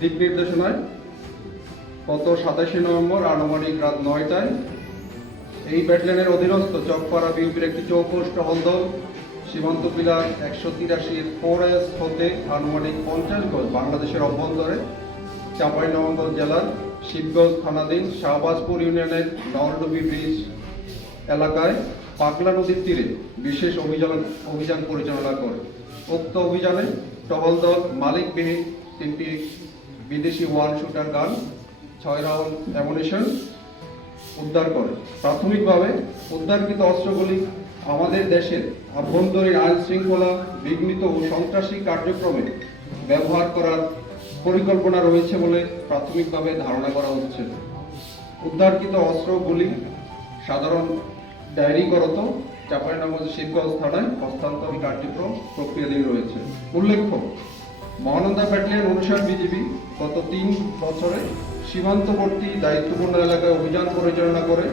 দিক নির্দেশনায় গত 27 নভেম্বর আনুমানিক রাত 9টায় এই ব্যাটালিয়নের অধীনস্থ চকপাড়া বিউপির একটি চৌকস টহল দল সীমান্ত পিলার 183 4S হতে আনুমানিক 50 গজ বাংলাদেশের অভ্যন্তরে চাঁপাইনবাবগঞ্জ জেলার শিবগঞ্জ থানাধীন শাহবাজপুর ইউনিয়নের নলডুবি ব্রিজ এলাকায় পাগলা নদীর তীরে বিশেষ অভিযান পরিচালনা করে। উক্ত অভিযানে টহল দল মালিকবিহীন 3টি বিদেশি one shooter gun 6 round ammunition উদ্ধার করে। প্রাথমিকভাবে উদ্ধারকৃত অস্ত্রগুলি আমাদের দেশের আভ্যন্তরীণ আইন শৃঙ্খলা বিঘ্নিত ও সন্ত্রাসী কার্যক্রমে ব্যবহার করার পরিকল্পনা রয়েছে বলে প্রাথমিকভাবে ধারণা করা হচ্ছে। উদ্ধারকৃত অস্ত্রগুলি সাধারণ ডায়েরিকরত চাঁপাইনবাবগঞ্জ শিবগঞ্জ থানায় হস্তান্তর কার্যক্রম প্রক্রিয়াধীন রয়েছে। উল্লেখ্য, মহানন্দা ব্যাটালিয়ন 59 বিজিবি গত 3 বছরে সীমান্তবর্তী দায়িত্বপূর্ণ এলাকায় অভিযান পরিচালনা করে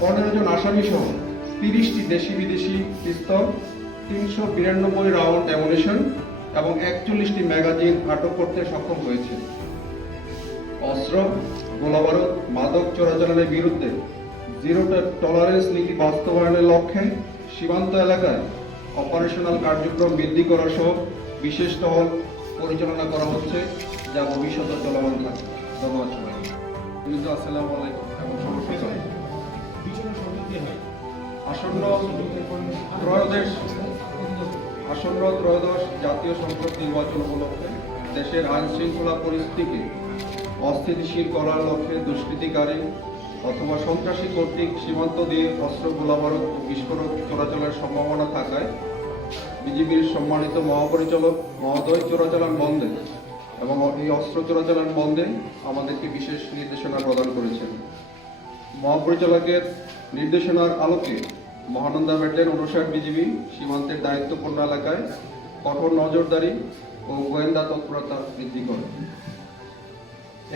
15 জন আসামি সহ 30টি দেশি বিদেশি পিস্তল, 392 রাউন্ড অ্যামুনিশন এবং 41টি ম্যাগাজিন আটক করতে সক্ষম হয়েছে। অস্ত্র, গোলাবারুদ, মাদক চোরাচালানের বিরুদ্ধে জিরো টলারেন্স নীতি বাস্তবায়নের লক্ষ্যে সীমান্ত এলাকায় অপারেশনাল কার্যক্রম বৃদ্ধি করা সহ বিশেষ টহল পরিচালনা করা হচ্ছে, যা ভবিষ্যতে চলমান থাকবে। ধন্যবাদ সবাই। আসসালামু আলাইকুম এবং সমস্যা আসন্ন ত্রয়োদশ জাতীয় সংসদ নির্বাচন উপলক্ষে দেশের আইন শৃঙ্খলা পরিস্থিতিকে অস্থিতিশীল করার লক্ষ্যে দুষ্কৃতিকারী অথবা সন্ত্রাসী কর্তৃক সীমান্ত দিয়ে অস্ত্র, গোলাবারুদ ও বিস্ফোরক চোরাচালানের সম্ভাবনা থাকায় বিজিবির সম্মানিত মহাপরিচালক মহোদয় চোরাচালান বন্ধে এবং এই অস্ত্র চোরাচালান বন্ধে আমাদেরকে বিশেষ নির্দেশনা প্রদান করেছেন। মহাপরিচালকের নির্দেশনার আলোকে মহানন্দা ব্যাটালিয়ন 59 বিজিবি সীমান্তের দায়িত্বপূর্ণ এলাকায় কঠোর নজরদারি ও গোয়েন্দা তৎপরতা বৃদ্ধি করে।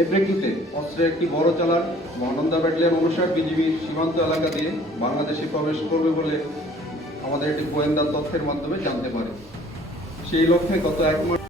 এর প্রেক্ষিতে অস্ত্রের একটি বড় চালান মহানন্দা ব্যাটালিয়ন 59 বিজিবির সীমান্ত এলাকা দিয়ে বাংলাদেশে প্রবেশ করবে বলে আমাদের একটি গোয়েন্দা তথ্যের মাধ্যমে জানতে পারে। সেই লক্ষ্যে গত 1 মাস